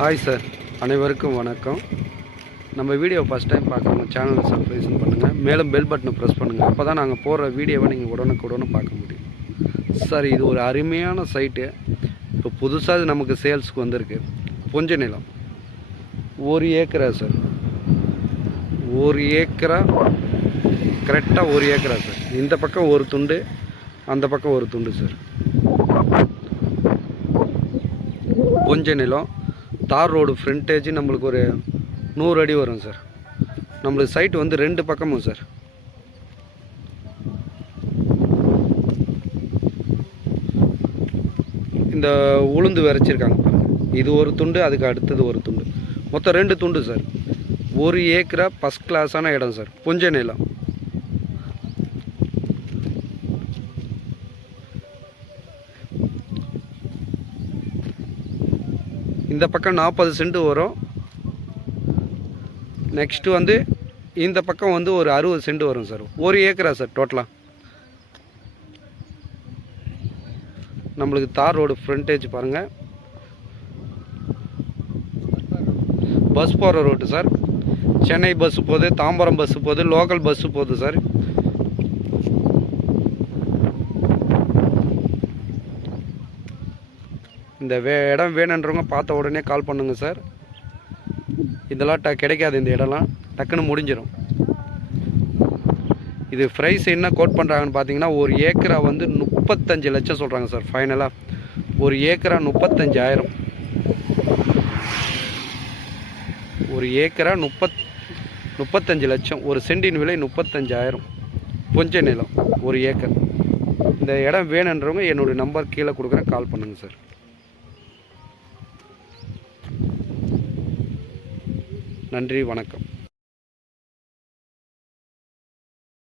Hi sir, அனைவருக்கும் வணக்கம். நம்ம வீடியோ ஃபஸ்ட் டைம் பார்க்குறவங்க சேனலை சப்ஸ்கிரைப் பண்ணுங்கள், மேலும் பெல் பட்டனை ப்ரெஸ் பண்ணுங்கள். அப்போ தான் நாங்கள் போடுற வீடியோவை நீங்கள் உடனுக்குடனே பார்க்க முடியும். சார், இது ஒரு அருமையான சைட்டு. இப்போ புதுசாக இது நமக்கு சேல்ஸுக்கு வந்திருக்கு. புஞ்ச நிலம் 1 ஏக்கரா சார். 1 ஏக்கரா, கரெக்டாக 1 ஏக்கரா சார். இந்த பக்கம் ஒரு துண்டு, அந்த பக்கம் ஒரு துண்டு சார். புஞ்ச நிலம், தார் ரோடு ஃப்ரண்டேஜ் நம்மளுக்கு ஒரு 100 அடி வரும் சார். நம்மளுக்கு சைட் வந்து 2 பக்கமும் சார். இந்த உளுந்து விரைச்சிருக்காங்க பாருங்கள். இது ஒரு துண்டு, அதுக்கு அடுத்தது ஒரு துண்டு, மொத்தம் 2 துண்டு சார். 1 ஏக்கரா ஃபஸ்ட் கிளாஸான இடம் சார். புஞ்ச நிலம். இந்த பக்கம் 40 சென்ட் வரும். நெக்ஸ்ட்டு வந்து இந்த பக்கம் வந்து ஒரு 60 சென்ட் வரும் சார். 1 ஏக்கரா சார் டோட்டலாக. நம்மளுக்கு தார் ரோடு ஃப்ரண்டேஜ் பாருங்கள். பஸ் போகிற ரோட்டு சார். சென்னை பஸ்ஸு போகுது, தாம்பரம் பஸ்ஸு போகுது, லோக்கல் பஸ்ஸு போகுது சார். இந்த இடம் வேணுன்றவங்க பார்த்த உடனே கால் பண்ணுங்க சார். இதெல்லாம் கிடைக்காது. இந்த இடம்லாம் டக்குன்னு முடிஞ்சிடும். இது ப்ரைஸ் என்ன கோட் பண்ணுறாங்கன்னு பார்த்தீங்கன்னா, 1 ஏக்கரா வந்து 35 லட்சம் சொல்கிறாங்க சார். ஃபைனலாக 1 ஏக்கரா 35,000. 1 ஏக்கரா 35 லட்சம். ஒரு சென்டின் விலை 35,000. புஞ்ச நிலம் 1 ஏக்கர். இந்த இடம் வேணுன்றவங்க என்னுடைய நம்பர் கீழே கொடுக்குறேன், கால் பண்ணுங்கள் சார். நன்றி, வணக்கம்.